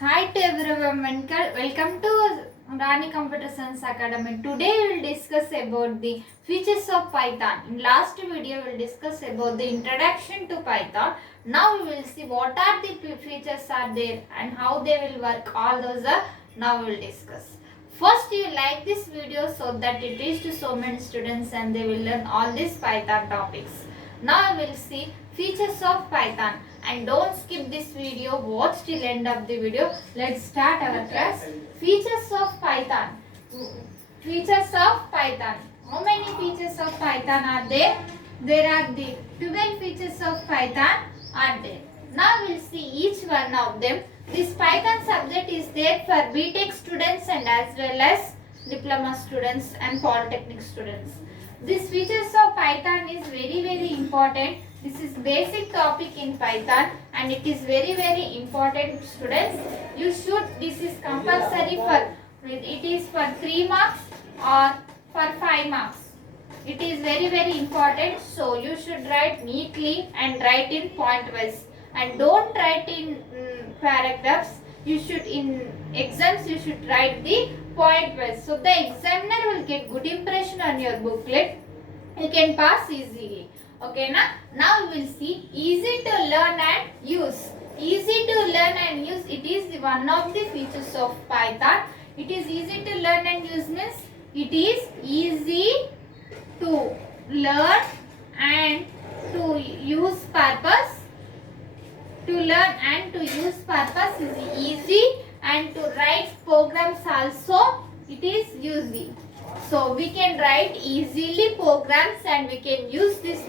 Hi to everyone, welcome to Rani Computer Science Academy. Today we will discuss about the features of Python. In last video we will discuss about the introduction to Python. Now we will see what are the features are there and how they will work. All those are now we will discuss. First you like this video so that it is to so many students and they will learn all these Python topics. Now we will see features of Python and don't skip this video, watch till end of the video. Let's start our class. Features of Python. Features of Python. How many features of Python are there? There are the 12 features of Python are there. Now we'll see each one of them. This Python subject is there for B.tech students and as well as diploma students and polytechnic students. This features of Python is very important. This is basic topic in Python and it is very important students. You should, this is compulsory for, it is for 3 marks or for 5 marks. It is very important, so you should write neatly and write in point wise and don't write in paragraphs. You should, in exams you should write the point wise, so the examiner will get good impression on your booklet. You can pass easily. Okay, now we will see easy to learn and use. Easy to learn and use, it is one of the features of Python. It is easy to learn and use means it is easy to learn and to use purpose. To learn and to use purpose is easy, and to write programs also it is easy. So we can write easily programs and we can use this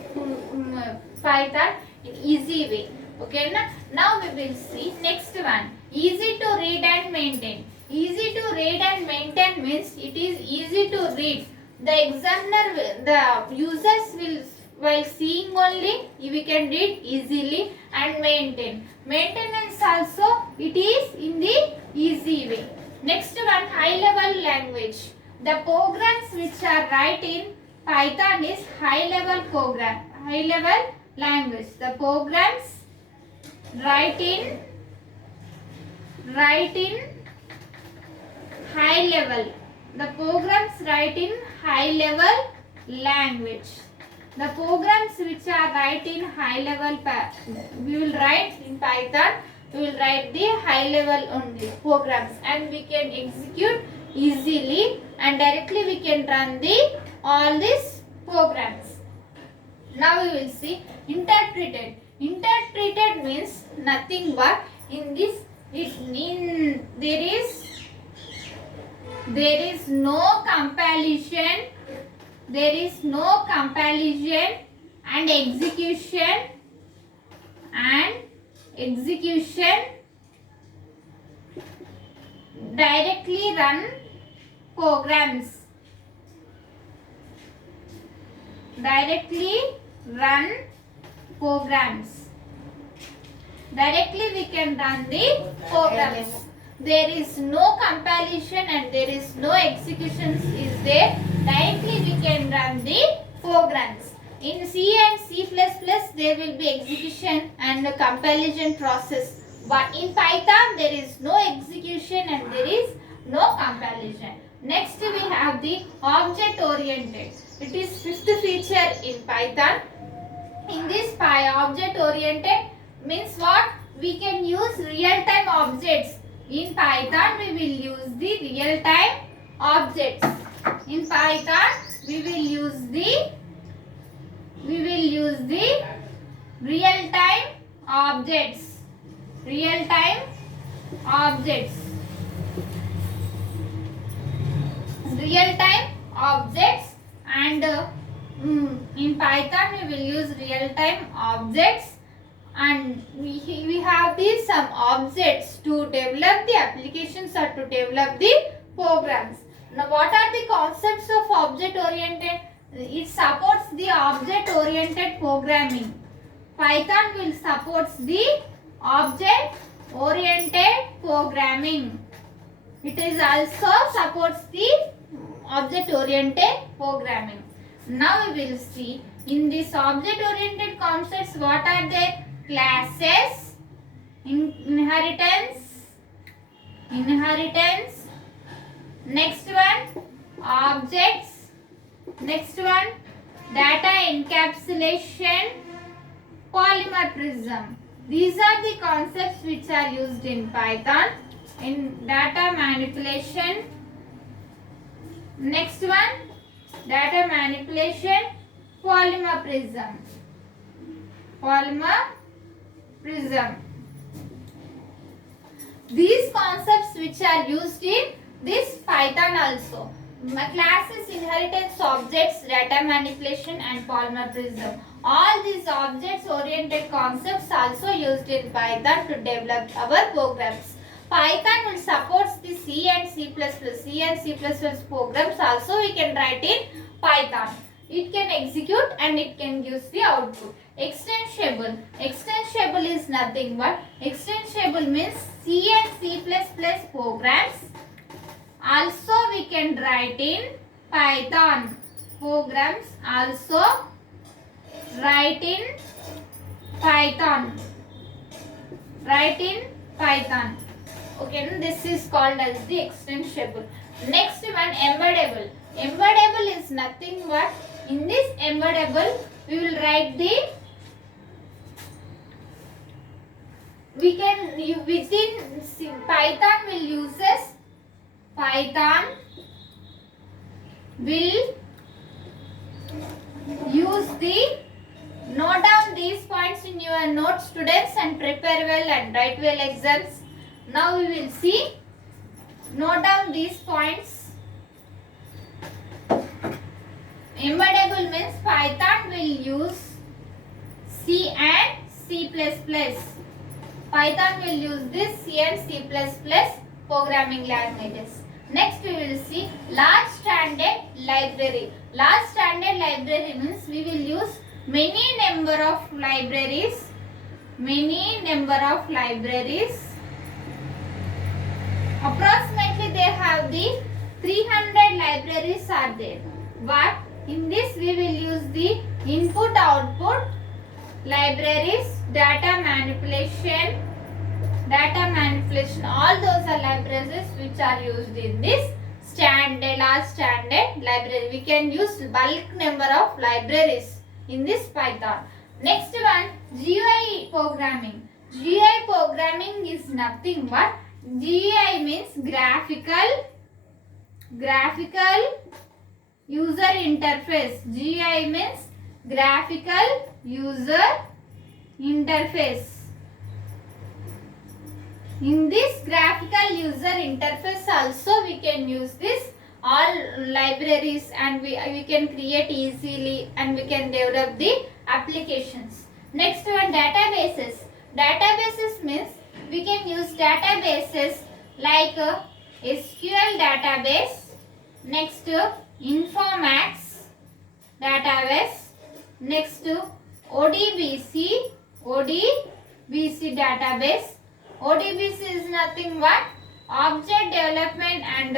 Python in easy way. Okay, now we will see next one. Easy to read and maintain. Easy to read and maintain means it is easy to read. The examiner, the users will, while seeing only, we can read easily and maintain. Maintenance also it is in the easy way. Next one, high level language. The programs which are write in Python is high level program, high level language. The programs write in high level. The programs write in high level language. The programs which are write in high level, we will write in Python, we will write the high level only programs and we can execute easily and directly we can run the all these programs. Now we will see interpreted. Interpreted means nothing but in this there is no compilation. There is no compilation and execution directly run programs. Directly run programs. Directly we can run the programs. There is no compilation and there is no executions is there. Directly we can run the programs. In C and C++ there will be execution and compilation process. But in Python there is no execution and there is no compilation. Next we have the object oriented. It is fifth feature in Python. In this object oriented means what? We can use real-time objects. In Python we will use the real-time objects. In Python we will use the real-time objects. Real-time objects. Real-time objects and in Python we will use real-time objects and we have these some objects to develop the applications or to develop the programs. Now what are the concepts of object oriented? It supports the object oriented programming. Python will support the object oriented programming. It is also supports the object oriented programming. Now we will see in this object oriented concepts what are there? Classes, inheritance, inheritance. Next one, objects. Next one, data encapsulation, polymorphism. These are the concepts which are used in Python in data manipulation. Next one, data manipulation, polymorphism. Polymorphism. These concepts which are used in this Python also. Classes, inheritance, objects, data manipulation and polymorphism. All these objects oriented concepts also used in Python to develop our programs. Python will support the C and C++. C and C++ programs also we can write in Python. It can execute and it can use the output. Extensible. Extensible is nothing but extensible means C and C++ programs also we can write in Python. Programs also write in Python. Write in Python. Okay, this is called as the extensible. Next one, embeddable. Embeddable is nothing but in this embeddable we will write the within Python will uses Python will use the note down these points in your notes students and prepare well and write well exams. Now we will see, note down these points. Embeddable means Python will use C and C++. Python will use this C and C++ programming languages. Next we will see large standard library. Large standard library means we will use many number of libraries. Approximately they have the 300 libraries are there. But in this we will use the input output libraries, data manipulation. All those are libraries which are used in this large standard library. We can use bulk number of libraries in this Python. Next one, GUI programming. GUI programming is nothing but GUI means graphical user interface. GUI means graphical user interface. In this graphical user interface also we can use this all libraries and we can create easily and we can develop the applications. Next one, databases. Databases means we can use databases like SQL database. Next, Informax database. Next, ODBC database. ODBC is nothing but object development and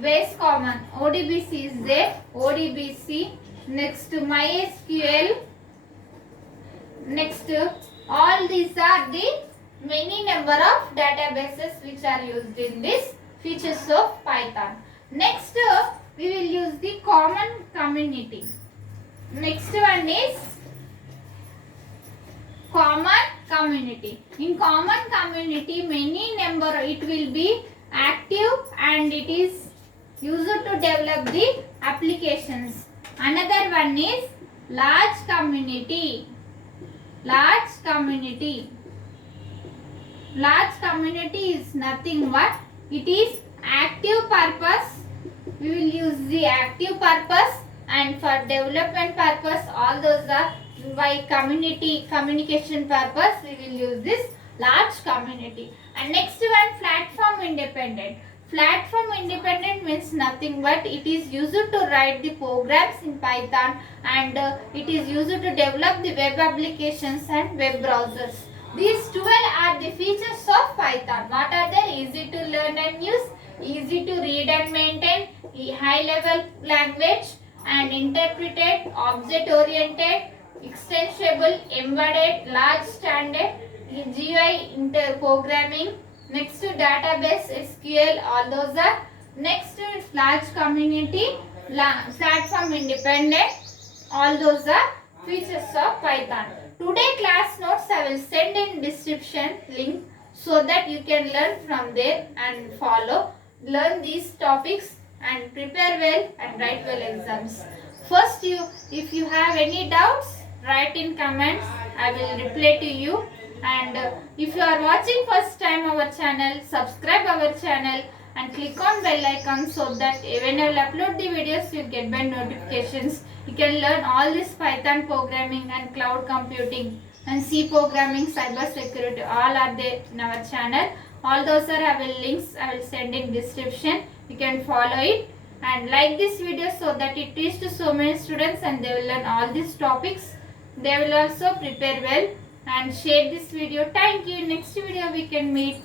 base common. ODBC is there. ODBC. Next, MySQL. Next, all these are the many number of databases which are used in this features of Python. Next, we will use the common community. Next one is common community. In common community, many number it will be active and it is used to develop the applications. Another one is large community. Large community is nothing but it is active purpose. We will use the active purpose and for development purpose all those are by communication purpose we will use this large community. And next one, platform independent. Platform independent means nothing but it is used to write the programs in Python and it is used to develop the web applications and web browsers. These 12 are the features of Python. What are they? Easy to learn and use, easy to read and maintain, high level language and interpreted, object oriented, extensible, embedded, large standard, GUI programming, Next database, SQL, all those are. Next large community, platform independent, all those are features of Python. Today class notes I will send in description link so that you can learn from there and follow. Learn these topics and prepare well and write well exams. First, if you have any doubts, write in comments. I will reply to you. And if you are watching first time our channel, subscribe our channel and click on bell icon so that when I will upload the videos you get by notifications. You can learn all this Python programming and cloud computing and C programming, cyber security, all are there in our channel. All those are links I will send in description. You can follow it and like this video so that it reaches to so many students and they will learn all these topics. They will also prepare well and share this video. Thank you. Next video we can meet.